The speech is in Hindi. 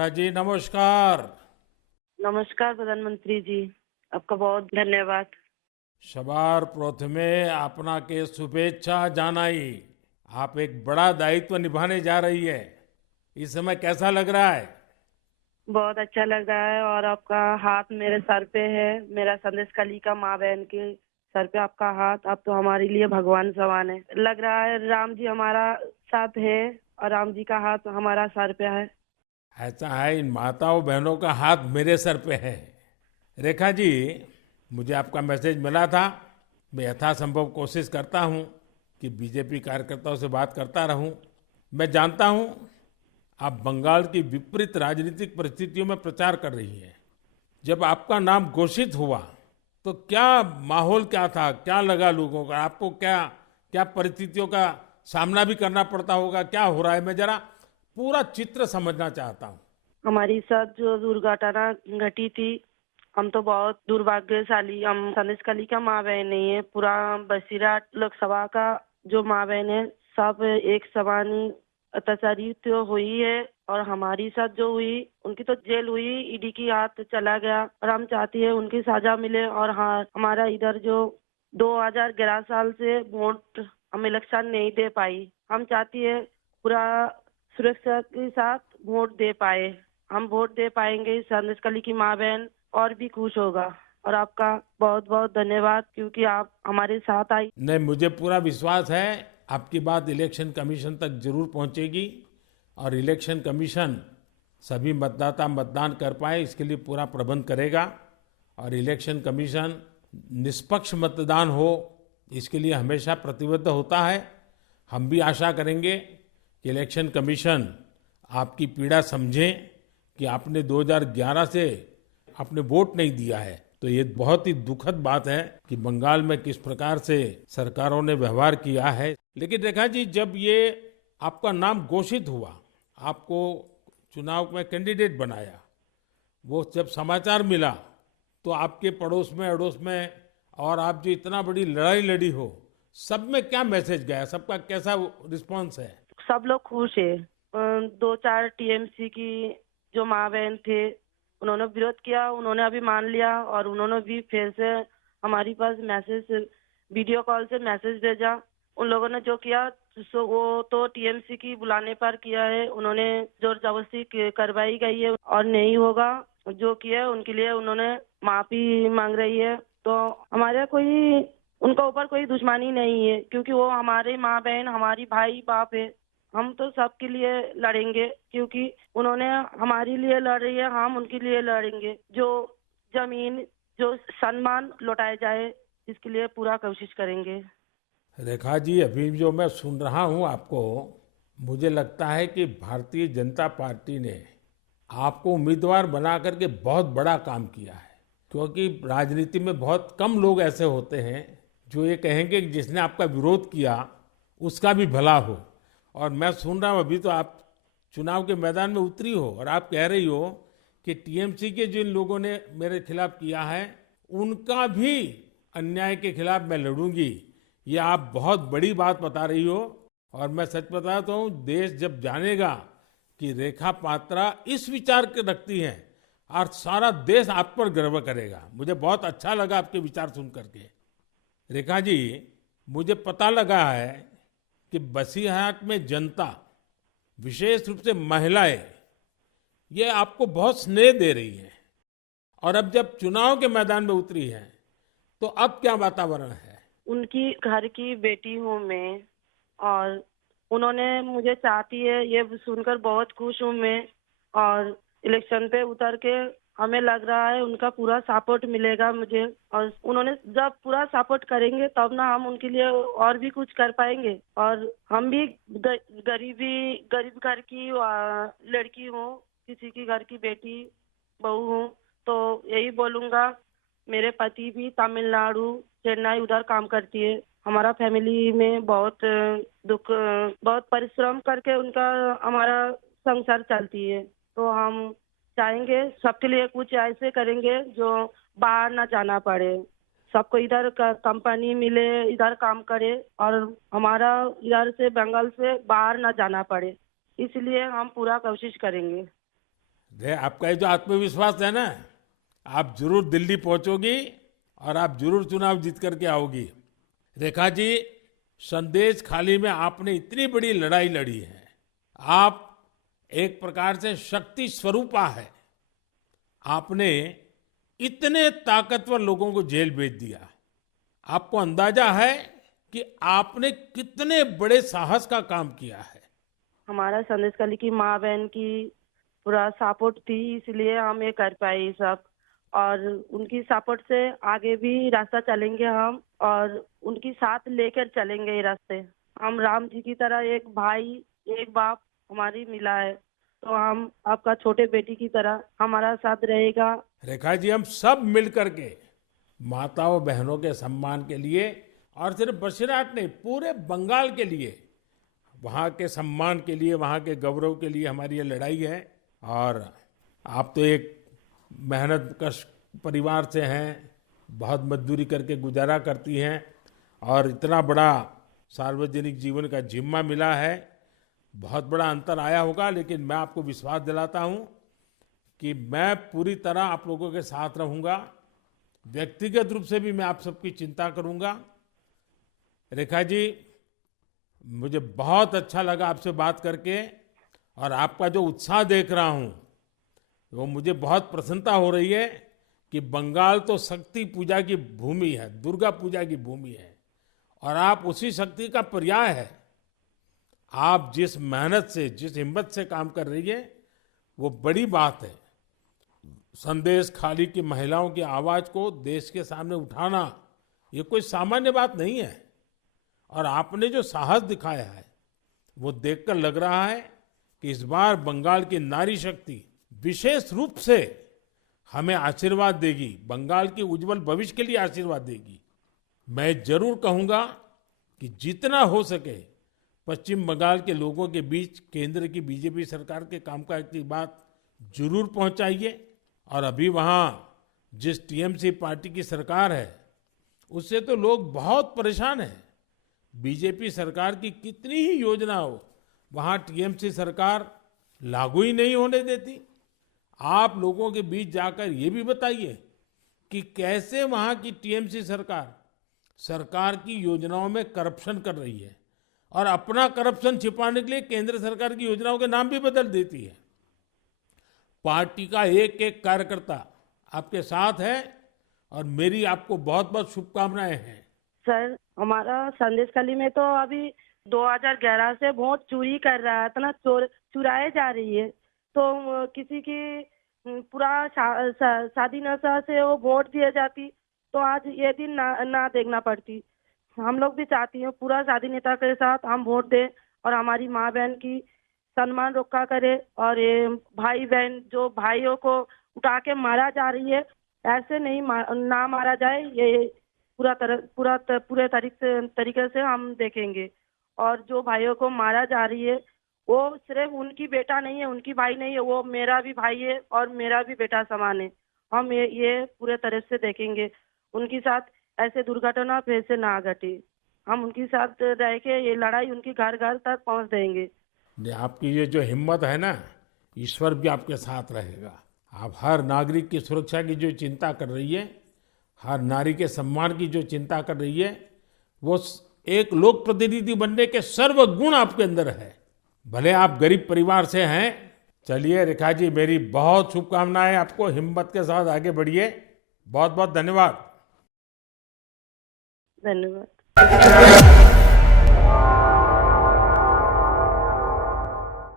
रेखा जी नमस्कार। नमस्कार प्रधानमंत्री जी, आपका बहुत धन्यवाद। सवार प्रथमे आपनाके शुभेच्छा जानाई। आप एक बड़ा दायित्व निभाने जा रही है। इस समय कैसा लग रहा है? बहुत अच्छा लग रहा है और आपका हाथ मेरे सर पे है। मेरा संदेश कली का माँ बहन के सर पे आपका हाथ, आप तो हमारे लिए भगवान समान है। लग रहा है राम जी हमारा साथ है और राम जी का हाथ हमारा सर पे है। ऐसा है, इन माताओं बहनों का हाथ मेरे सर पे है। रेखा जी, मुझे आपका मैसेज मिला था। मैं यथासंभव कोशिश करता हूं कि बीजेपी कार्यकर्ताओं से बात करता रहूं। मैं जानता हूं आप बंगाल की विपरीत राजनीतिक परिस्थितियों में प्रचार कर रही हैं। जब आपका नाम घोषित हुआ तो क्या माहौल क्या था, क्या लगा लोगों का, आपको क्या क्या परिस्थितियों का सामना भी करना पड़ता होगा, क्या हो रहा है, मैं जरा पूरा चित्र समझना चाहता हूँ। हमारे साथ जो दुर्घटना घटी थी, हम तो बहुत दुर्भाग्यशाली, हम संदेश कली का माँ बहन नहीं है। पूरा बसीरा लोकसभा का जो माँ बहन है, सब एक समान ही अत्याचारी तो हुई है। और हमारी साथ जो हुई, उनकी तो जेल हुई, ईडी की हाथ चला गया और हम चाहती है उनकी सजा मिले। और हाँ, हमारा इधर जो 2011 साल से वोट हम इलेक्शन नहीं दे पाई, हम चाहती है पूरा सुरक्षा के साथ वोट दे पाए। हम वोट दे पाएंगे, संदेश कली की माँ बहन और भी खुश होगा। और आपका बहुत बहुत धन्यवाद, क्योंकि आप हमारे साथ आई। नहीं, मुझे पूरा विश्वास है आपकी बात इलेक्शन कमीशन तक जरूर पहुंचेगी और इलेक्शन कमीशन सभी मतदाता मतदान कर पाए इसके लिए पूरा प्रबंध करेगा। और इलेक्शन कमीशन निष्पक्ष मतदान हो इसके लिए हमेशा प्रतिबद्ध होता है। हम भी आशा करेंगे कि इलेक्शन कमीशन आपकी पीड़ा समझे कि आपने 2011 से आपने वोट नहीं दिया है। तो ये बहुत ही दुखद बात है कि बंगाल में किस प्रकार से सरकारों ने व्यवहार किया है। लेकिन रेखा जी, जब ये आपका नाम घोषित हुआ, आपको चुनाव में कैंडिडेट बनाया, वो जब समाचार मिला तो आपके पड़ोस में अड़ोस में और आप जो इतना बड़ी लड़ाई लड़ी हो, सब में क्या मैसेज गया, सबका कैसा रिस्पॉन्स है? सब लोग खुश है। दो चार टीएमसी की जो माँ बहन थे, उन्होंने विरोध किया, उन्होंने अभी मान लिया और उन्होंने भी फिर से हमारी पास मैसेज, वीडियो कॉल से मैसेज भेजा। उन लोगों ने जो किया सो वो तो टीएमसी की बुलाने पर किया है। उन्होंने जोर जबरदस्ती करवाई गई है और नहीं होगा। जो किया है उनके लिए उन्होंने माफी मांग रही है। तो हमारे कोई उनका ऊपर कोई दुश्मनी नहीं है, क्योंकि वो हमारे माँ बहन, हमारी भाई बाप है। हम तो सबके लिए लड़ेंगे, क्योंकि उन्होंने हमारे लिए लड़ रही है, हम उनके लिए लड़ेंगे। जो जमीन, जो सम्मान लौटाया जाए, इसके लिए पूरा कोशिश करेंगे। रेखा जी, अभी जो मैं सुन रहा हूं आपको, मुझे लगता है कि भारतीय जनता पार्टी ने आपको उम्मीदवार बना करके बहुत बड़ा काम किया है। क्योंकि राजनीति में बहुत कम लोग ऐसे होते हैं जो ये कहेंगे कि जिसने आपका विरोध किया उसका भी भला हो। और मैं सुन रहा हूँ अभी तो आप चुनाव के मैदान में उतरी हो और आप कह रही हो कि टीएमसी के जिन लोगों ने मेरे खिलाफ किया है उनका भी अन्याय के खिलाफ मैं लड़ूंगी। ये आप बहुत बड़ी बात बता रही हो। और मैं सच बताता हूँ, देश जब जानेगा कि रेखा पात्रा इस विचार के रखती हैं और सारा देश आप पर गर्व करेगा। मुझे बहुत अच्छा लगा आपके विचार सुन करके। रेखा जी, मुझे पता लगा है कि बसीरहाट में जनता, विशेष रूप से महिलाएं, ये आपको बहुत स्नेह दे रही है। और अब जब चुनाव के मैदान में उतरी है तो अब क्या वातावरण है? उनकी घर की बेटी हूँ मैं, और उन्होंने मुझे चाहती है, ये सुनकर बहुत खुश हूँ मैं। और इलेक्शन पे उतर के हमें लग रहा है उनका पूरा सपोर्ट मिलेगा मुझे। और उन्होंने जब पूरा सपोर्ट करेंगे तब ना हम उनके लिए और भी कुछ कर पाएंगे। और हम भी गरीब घर की लड़की हूँ, किसी की घर की बेटी बहू हूँ। तो यही बोलूंगा, मेरे पति भी तमिलनाडु, चेन्नई उधर काम करती है। हमारा फैमिली में बहुत बहुत परिश्रम करके उनका हमारा संसार चलती है। तो हम चाहेंगे सबके लिए कुछ ऐसे करेंगे जो बाहर ना जाना पड़े, सबको इधर का कंपनी मिले, इधर काम करे और हमारा इधर से बंगाल से बाहर ना जाना पड़े। इसलिए हम पूरा कोशिश करेंगे। आपका ये जो आत्मविश्वास है ना, आप जरूर दिल्ली पहुंचोगी और आप जरूर चुनाव जीत करके आओगी। रेखा जी, संदेश खाली में आपने इतनी बड़ी लड़ाई लड़ी है। आप एक प्रकार से शक्ति स्वरूपा है। आपने इतने ताकतवर लोगों को जेल भेज दिया। आपको अंदाजा है कि आपने कितने बड़े साहस का काम किया है। हमारा संदेश खाली की माँ बहन की पूरा सपोर्ट थी, इसलिए हम ये कर पाए ये सब। और उनकी सपोर्ट से आगे भी रास्ता चलेंगे हम, और उनकी साथ लेकर चलेंगे ये रास्ते। हम राम जी की तरह एक भाई एक बाप हमारी मिला है, तो हम आपका छोटे बेटी की तरह हमारा साथ रहेगा। रेखा जी, हम सब मिल करके माताओं बहनों के सम्मान के लिए, और सिर्फ बशीरहाट नहीं, पूरे बंगाल के लिए, वहाँ के सम्मान के लिए, वहाँ के गौरव के लिए हमारी ये लड़ाई है। और आप तो एक मेहनत कश परिवार से हैं, बहुत मजदूरी करके गुजारा करती हैं, और इतना बड़ा सार्वजनिक जीवन का जिम्मा मिला है। बहुत बड़ा अंतर आया होगा, लेकिन मैं आपको विश्वास दिलाता हूँ कि मैं पूरी तरह आप लोगों के साथ रहूँगा। व्यक्तिगत रूप से भी मैं आप सबकी चिंता करूँगा। रेखा जी, मुझे बहुत अच्छा लगा आपसे बात करके, और आपका जो उत्साह देख रहा हूँ वो मुझे बहुत प्रसन्नता हो रही है कि बंगाल तो शक्ति पूजा की भूमि है, दुर्गा पूजा की भूमि है, और आप उसी शक्ति का पर्याय है। आप जिस मेहनत से, जिस हिम्मत से काम कर रही है, वो बड़ी बात है। संदेश खाली की महिलाओं की आवाज को देश के सामने उठाना ये कोई सामान्य बात नहीं है। और आपने जो साहस दिखाया है वो देखकर लग रहा है कि इस बार बंगाल की नारी शक्ति विशेष रूप से हमें आशीर्वाद देगी, बंगाल के उज्जवल भविष्य के लिए आशीर्वाद देगी। मैं जरूर कहूंगा कि जितना हो सके पश्चिम बंगाल के लोगों के बीच केंद्र की बीजेपी सरकार के कामकाज की बात जरूर पहुंचाइए। और अभी वहां जिस टीएमसी पार्टी की सरकार है उससे तो लोग बहुत परेशान हैं। बीजेपी सरकार की कितनी ही योजना हो, वहां टीएमसी सरकार लागू ही नहीं होने देती। आप लोगों के बीच जाकर ये भी बताइए कि कैसे वहां की टीएमसी सरकार की योजनाओं में करप्शन कर रही है, और अपना करप्शन छिपाने के लिए केंद्र सरकार की योजनाओं के नाम भी बदल देती है। पार्टी का एक एक कार्यकर्ता आपके साथ है, और मेरी आपको बहुत बहुत शुभकामनाएं हैं। सर, हमारा संदेश खाली में तो अभी 2011 से वोट चोरी कर रहा है, इतना चुराए जा रही है। तो किसी की पूरा शादी नशा से वो वोट दिए जाती, तो आज ये दिन ना देखना पड़ती। हम लोग भी चाहती हैं पूरा शादी नेता के साथ हम वोट दें, और हमारी माँ बहन की सम्मान रक्षा करे। और ये भाई बहन जो भाइयों को उठा के मारा जा रही है, ऐसे नहीं ना मारा जाए, ये पूरे तरीके से हम देखेंगे। और जो भाइयों को मारा जा रही है वो सिर्फ उनकी बेटा नहीं है, उनकी भाई नहीं है, वो मेरा भी भाई है और मेरा भी बेटा समान है। हम ये पूरे तरह से देखेंगे, उनके साथ ऐसे दुर्घटना फिर से ना घटे। हम उनके साथ रह के ये लड़ाई उनकी घर घर तक पहुंच देंगे। आपकी ये जो हिम्मत है ना, ईश्वर भी आपके साथ रहेगा। आप हर नागरिक की सुरक्षा की जो चिंता कर रही है, हर नारी के सम्मान की जो चिंता कर रही है, वो एक लोक प्रतिनिधि बनने के सर्व गुण आपके अंदर है। भले आप गरीब परिवार से हैं। चलिए रेखा जी, मेरी बहुत शुभकामनाएं आपको, हिम्मत के साथ आगे बढ़िए। बहुत बहुत धन्यवाद। धन्यवाद।